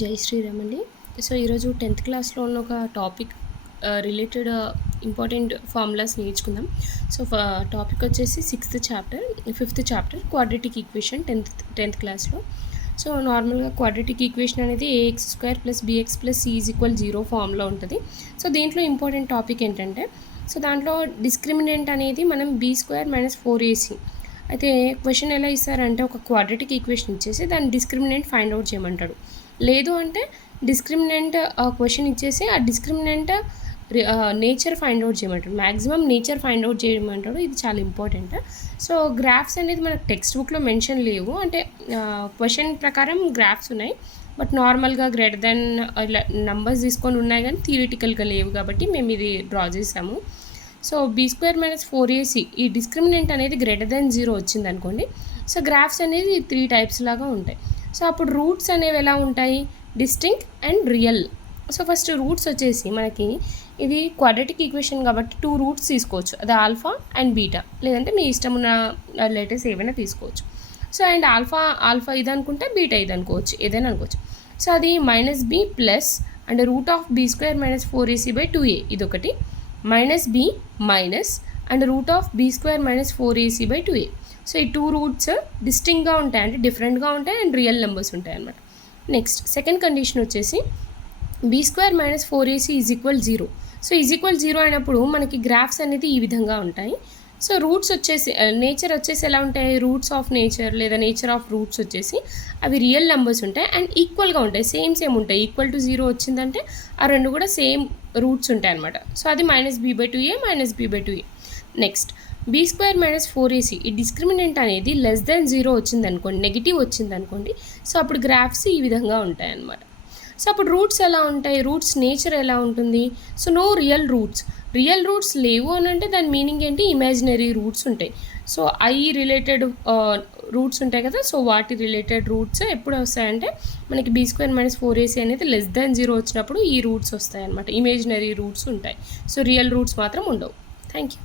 జై శ్రీరామ్ అండి. సో, ఈరోజు 10th క్లాస్‌లో ఉన్న ఒక టాపిక్ రిలేటెడ్ ఇంపార్టెంట్ ఫార్ములాస్ నేర్చుకుందాం. సో, టాపిక్ వచ్చేసి 5th chapter quadratic equation 10th క్లాస్‌లో. సో, నార్మల్‌గా క్వాడ్రాటిక్ ఈక్వేషన్ అనేది a x square plus b x plus c is equal 0 ఫామ్‌లో ఉంటుంది. సో, దీంట్లో ఇంపార్టెంట్ టాపిక్ ఏంటంటే, సో, దాంట్లో డిస్క్రిమినెంట్ అనేది మనం బీ స్క్వేర్ మైనస్ 4ఏసీ. అయితే క్వెషన్ ఎలా ఇస్తారంటే, ఒక క్వాడ్రాటిక్ ఈక్వేషన్ ఇచ్చేసి దాని డిస్క్రిమినెంట్ ఫైండ్ అవుట్ చేయమంటాడు. లేదు అంటే డిస్క్రిమినెంట్ క్వెషన్ ఇచ్చేసి ఆ డిస్క్రిమినెంట్ నేచర్ ఫైండ్ అవుట్ చేయమంటాడు. మ్యాక్సిమం నేచర్ ఫైండ్ అవుట్ చేయమంటాడు. ఇది చాలా ఇంపార్టెంట్. సో, గ్రాఫ్స్ అనేది మనకు టెక్స్ట్ బుక్లో మెన్షన్ లేవు. అంటే క్వెషన్ ప్రకారం గ్రాఫ్స్ ఉన్నాయి. బట్ నార్మల్గా గ్రేటర్ దెన్ ఇలా నంబర్స్ తీసుకొని ఉన్నాయి, కానీ థియరిటికల్గా లేవు కాబట్టి మేము ఇది డ్రా చేసాము. సో, బీ స్క్వేర్ మైనస్ 4ఏసీ ఈ డిస్క్రిమినెంట్ అనేది గ్రేటర్ దెన్ 0 వచ్చింది అనుకోండి. సో, గ్రాఫ్స్ అనేది 3 టైప్స్ లాగా ఉంటాయి. సో, అప్పుడు రూట్స్ అనేవి ఎలా ఉంటాయి? Distinct and real. So, first roots వచ్చేసి మనకి ఇది క్వాడ్రాటిక్ ఈక్వేషన్ కాబట్టి 2 రూట్స్ తీసుకోవచ్చు. అది ఆల్ఫా అండ్ బీటా, లేదంటే మీ ఇష్టం ఉన్న లెటర్స్ ఏవైనా తీసుకోవచ్చు. సో, అండ్ ఆల్ఫా ఇది అనుకుంటే బీటా ఇది అనుకోవచ్చు, ఏదైనా అనుకోవచ్చు. సో, అది -b plus and root of b square minus 4ac/2a ఇదొకటి, -b minus and root of b square minus 4ac/2a. So, ఈ 2 రూట్స్ డిస్టింక్ట్గా ఉంటాయి, అంటే డిఫరెంట్గా ఉంటాయి అండ్ రియల్ నెంబర్స్ ఉంటాయి అన్నమాట. నెక్స్ట్ సెకండ్ కండిషన్ వచ్చేసి b square minus 4ac is equal 0. So, is equal 0 అయినప్పుడు మనకి గ్రాఫ్స్ అనేది ఈ విధంగా ఉంటాయి. సో, రూట్స్ వచ్చేసి నేచర్ వచ్చేసి ఎలా ఉంటాయి? రూట్స్ ఆఫ్ నేచర్ లేదా నేచర్ ఆఫ్ రూట్స్ వచ్చేసి అవి రియల్ నెంబర్స్ ఉంటాయి అండ్ ఈక్వల్గా ఉంటాయి, సేమ్ ఉంటాయి. ఈక్వల్ టు 0 వచ్చిందంటే ఆ రెండు కూడా సేమ్ రూట్స్ ఉంటాయి అనమాట. సో, అది -b/2a -b/2a. Next be square minus 4ac ఈ డిస్క్రిమినెంట్ అనేది లెస్ దెన్ 0 వచ్చిందనుకోండి, నెగిటివ్ వచ్చిందనుకోండి. సో, అప్పుడు గ్రాఫ్స్ ఈ విధంగా ఉంటాయి అన్నమాట. సో, అప్పుడు రూట్స్ ఎలా ఉంటాయి? రూట్స్ నేచర్ ఎలా ఉంటుంది? సో, నో రియల్ రూట్స్ లేవు అని అంటే దాని మీనింగ్ ఏంటి? ఇమాజినరీ రూట్స్ ఉంటాయి. సో, ఐ రిలేటెడ్ రూట్స్ ఉంటాయి కదా. సో, వాటి రిలేటెడ్ రూట్స్ ఎప్పుడు వస్తాయంటే మనకి బీ స్క్వేర్ మైనస్ 4ac అనేది లెస్ దెన్ 0 వచ్చినప్పుడు ఈ రూట్స్ వస్తాయి అన్నమాట. ఇమాజినరీ రూట్స్ ఉంటాయి. సో, రియల్ రూట్స్ మాత్రం ఉండవు. Thank you.